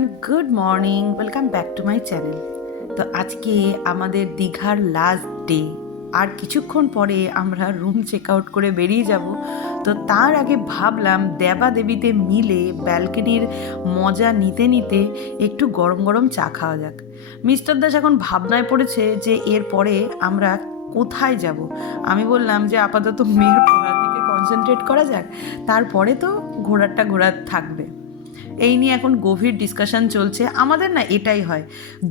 Everyone good morning welcome back to my channel তো আজকে আমাদের দীঘার লাস্ট ডে আর কিছুক্ষণ পরে আমরা রুম চেক আউট করে বেরিয়ে যাব। তো তার আগে ভাবলাম দেবা দেবীতে মিলে ব্যালকনির মজা নিতে নিতে একটু গরম গরম চা খাওয়া যাক। মিস্টার দাস এখন ভাবনায় পড়েছে যে এরপরে আমরা কোথায় যাব। আমি বললাম যে আপাতত মেয়ের পড়ার দিকে কনসেন্ট্রেট করা যাক। তারপরে তো ঘোরারটা ঘোরার থাকবে। এই নিয়ে এখন গভীর ডিসকাশন চলছে। আমাদের না এটাই হয়।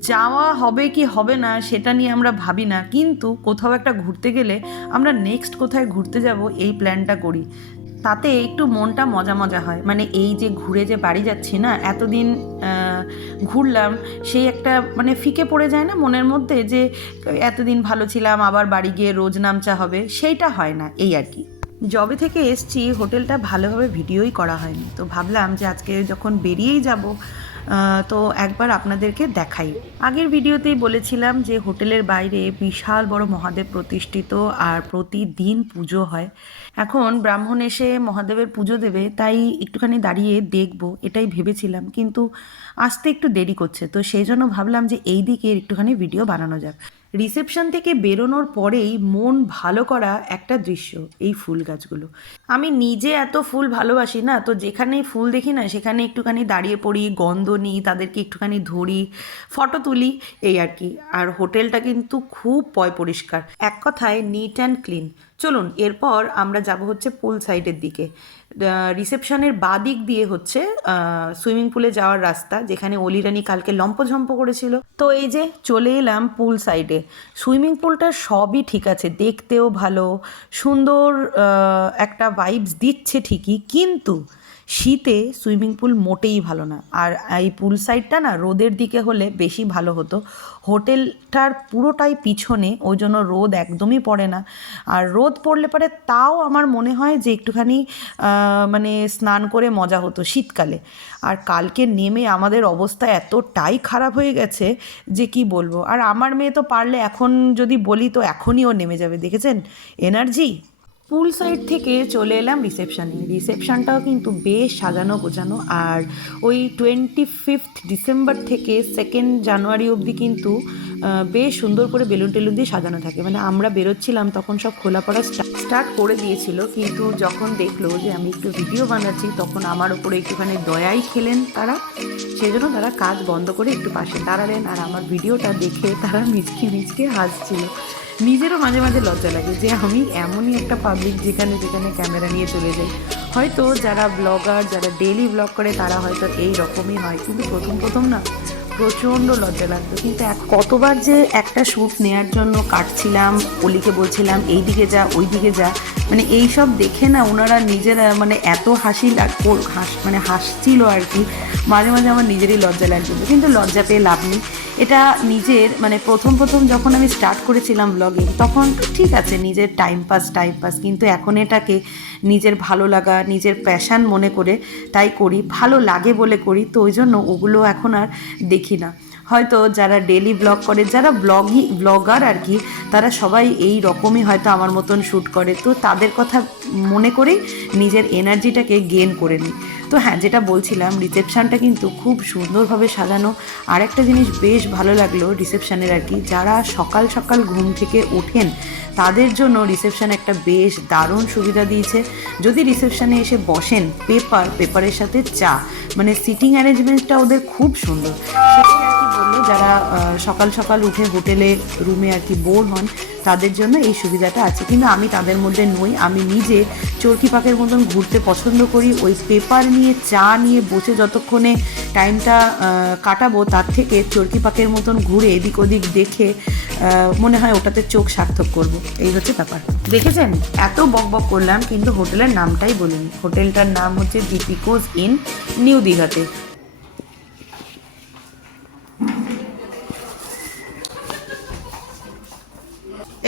যাওয়া হবে কি হবে না সেটা নিয়ে আমরা ভাবি না। কিন্তু কোথাও একটা ঘুরতে গেলে আমরা নেক্সট কোথায় ঘুরতে যাব এই প্ল্যানটা করি। তাতে একটু মনটা মজা মজা হয়। মানে এই যে ঘুরে যে বাড়ি যাচ্ছি না, এতদিন ঘুরলাম, সেই একটা মানে ফিকে পড়ে যায় না মনের মধ্যে যে এতদিন ভালো ছিলাম, আবার বাড়ি গিয়ে রোজ নামচা হবে, সেইটা হয় না। এই আর কি। জবে থেকে এসছি, হোটেলটা ভালোভাবে ভিডিওই করা হয়নি। তো ভাবলাম যে আজকে যখন বেরিয়েই যাব তো একবার আপনাদেরকে দেখাই। আগের ভিডিওতেই বলেছিলাম যে হোটেলের বাইরে বিশাল বড় মহাদেব প্রতিষ্ঠিত আর প্রতিদিন পুজো হয়। এখন ব্রাহ্মণ এসে মহাদেবের পুজো দেবে, তাই একটুখানি দাঁড়িয়ে দেখব, এটাই ভেবেছিলাম। কিন্তু আসতে একটু দেরি করছে, তো সেই জন্য ভাবলাম যে এই দিকে একটুখানি ভিডিও বানানো যাক। রিসেপশন থেকে বেরোনোর পরেই মন ভালো করা একটা দৃশ্য, এই ফুল গাছগুলো। আমি নিজে এত ফুল ভালোবাসি না, তো যেখানে ফুল দেখি না, সেখানে একটুখানি দাঁড়িয়ে পড়ি, গন্ধ নিই, তাদেরকে একটুখানি ধরি, ফটো তুলি, এই আর কি। আর হোটেলটা কিন্তু খুব পয় পরিষ্কার। এক কথায় নিট অ্যান্ড ক্লিন চলুন, এরপর আমরা যাব হচ্ছে পুল সাইডের দিকে। রিসেপশনের বা দিক দিয়ে হচ্ছে সুইমিং পুলে যাওয়ার রাস্তা, যেখানে অলিরানি কালকে লম্পঝম্প করেছিল। তো এই যে চলে এলাম পুল সাইডে সুইমিং পুলটা সবই ঠিক আছে, দেখতেও ভালো, সুন্দর একটা ভাইবস দিচ্ছে ঠিকই, কিন্তু শীতে সুইমিং পুল মোটেই ভালো না। আর এই পুল সাইডটা না রোদের দিকে হলে বেশি ভালো হতো। হোটেলটার পুরোটাই পিছনে, ওই জন্য রোদ একদমই পড়ে না। আর রোদ পড়লে পরে তাও আমার মনে হয় যে একটুখানি মানে স্নান করে মজা হতো শীতকালে। আর কালকে নেমে আমাদের অবস্থা এতটাই খারাপ হয়ে গেছে যে কি বলব। আর আমার মেয়ে তো পারলে এখন যদি বলি তো এখনই ও নেমে যাবে, দেখেছেন? এনার্জি? পুল সাইড থেকে চলে এলাম রিসেপশানে রিসেপশানটাও কিন্তু বেশ সাজানো গোছানো। আর ওই টোয়েন্টি ফিফথ ডিসেম্বর থেকে সেকেন্ড জানুয়ারি অবধি কিন্তু বেশ সুন্দর করে বেলুন টেলুন দিয়ে সাজানো থাকে। মানে আমরা বেরোচ্ছিলাম, তখন সব খোলা পড়া স্টার্ট করে দিয়েছিল কিন্তু যখন দেখল যে আমি একটু ভিডিও বানাচ্ছি, তখন আমার ওপরে একটুখানি দয়াই খেলেন তারা। সেই জন্য তারা কাজ বন্ধ করে একটু পাশে দাঁড়ালেন। আর আমার ভিডিওটা দেখে তারা মিচকি মিচকে হাসছিল। নিজেরও মাঝে মাঝে লজ্জা লাগে যে আমি এমনই একটা পাবলিক যেখানে যেখানে ক্যামেরা নিয়ে চলে যাই। হয়তো যারা ব্লগার যারা ডেলি ব্লগ করে, তারা হয়তো এই রকমই হয়। কিন্তু প্রথম প্রথম না, প্রচণ্ড লজ্জা লাগতো। কিন্তু এক কতবার যে একটা শ্যুট নেওয়ার জন্য কাটছিলাম, অলিকে বলছিলাম এই দিকে যা ওই দিকে যা। মানে এই সব দেখে না ওনারা নিজেরা মানে এত হাসি হাস মানে হাসছিল আর কি। মাঝে মাঝে আমার নিজেরই লজ্জা লাগছিল। কিন্তু লজ্জা পেয়ে লাভ নেই। এটা নিজের মানে প্রথম প্রথম যখন আমি স্টার্ট করেছিলাম ব্লগিং তখন ঠিক আছে, নিজের টাইম পাস টাইম পাস কিন্তু এখন এটাকে নিজের ভালো লাগা, নিজের প্যাশান মনে করে তাই করি, ভালো লাগে বলে করি, তো ওই জন্য ওগুলো এখন আর দেখি না। হয়তো যারা ডেলি ব্লগ করে, যারা ব্লগই ব্লগার আর কি, তারা সবাই এই রকমই হয়তো আমার মতন শ্যুট করে। তো তাদের কথা মনে করেই নিজের এনার্জিটাকে গেন করে নিই। তো হ্যাঁ যেটা বলছিলাম রিসেপশানটা কিন্তু খুব সুন্দরভাবে সাজানো। আর একটা জিনিস বেশ ভালো লাগল রিসেপশানের আর কি, যারা সকাল সকাল ঘুম থেকে ওঠেন, তাদের জন্য রিসেপশান একটা বেশ দারুণ সুবিধা দিয়েছে। যদি রিসেপশানে এসে বসেন পেপার পেপারের সাথে চা মানে সিটিং অ্যারেঞ্জমেন্টটা ওদের খুব সুন্দর। যারা সকাল সকাল উঠে হোটেলে, রুমে আর কি বোর হন, তাদের জন্য এই সুবিধাটা আছে। কিন্তু আমি তাদের মধ্যে নই। আমি নিজে চরকি পাকের মতন ঘুরতে পছন্দ করি। ওই পেপার নিয়ে, চা নিয়ে বসে যতক্ষণে টাইমটা কাটাবো, তার থেকে চরকি পাকের মতন ঘুরে এদিক ওদিক দেখে মনে হয় ওটাতে চোখ সার্থক করব। এই হচ্ছে ব্যাপার। দেখেছেন? এত বক বক করলাম, কিন্তু হোটেলের নামটাই বলিনি। হোটেলটার নাম হচ্ছে দীপিকোজ ইন নিউ দীঘাতে।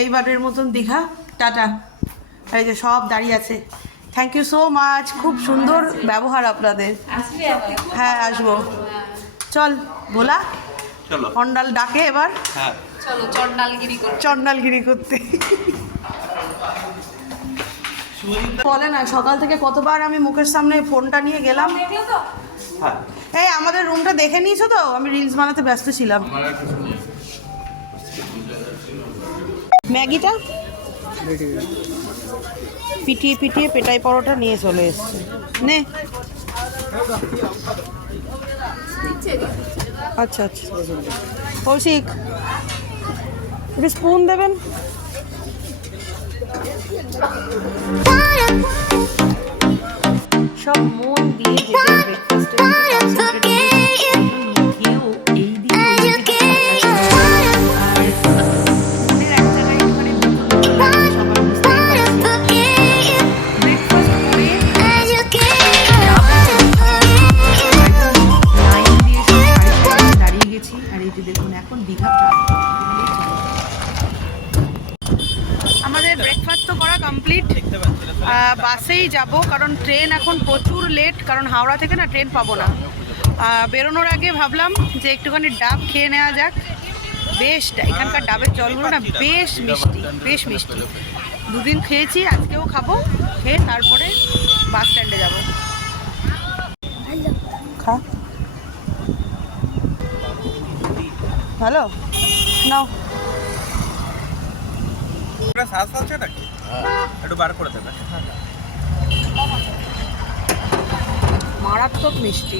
এইবারের মতন দীঘা টাটা। এই যে সব দাঁড়িয়ে আছে। থ্যাংক ইউ সো মাচ খুব সুন্দর ব্যবহার আপনাদের। হ্যাঁ আসব। চল ভোলা। চলো। হন্ডাল ডাকে এবার। হ্যাঁ। চলো চন্ডালগিরি চন্ডালগিরি করতে। বলে না সকাল থেকে কতবার আমি মুখের সামনে ফোনটা নিয়ে গেলাম। এই আমাদের রুমটা দেখে নিয়েছো তো? আমি রিলস বানাতে ব্যস্ত ছিলাম। ম্যাগিটা? পিটিয়ে পিটিয়ে পেটাই পরোটা নিয়ে চলে এসছে। নে। আচ্ছা আচ্ছা। কৌশিক, একটু স্পুন দেবেন? সব মন দিয়ে ব্রেকফাস্টে বাসেই যাব কারণ ট্রেন এখন প্রচুর লেট কারণ হাওড়া থেকে না ট্রেন পাবো না। বেরোনোর আগে ভাবলাম যে একটুখানি ডাব খেয়ে নেওয়া যাক। বেশ এখানকার ডাবের জলগুলো না বেশ মিষ্টি বেশ মিষ্টি। দুদিন খেয়েছি আজকেও খাব খেয়ে তারপরে বাস স্ট্যান্ডে যাব। খা। হ্যালো নাও। শ্বাস আছে নাকি? একটু বার করে দেবে। মারাত্মক মিষ্টি।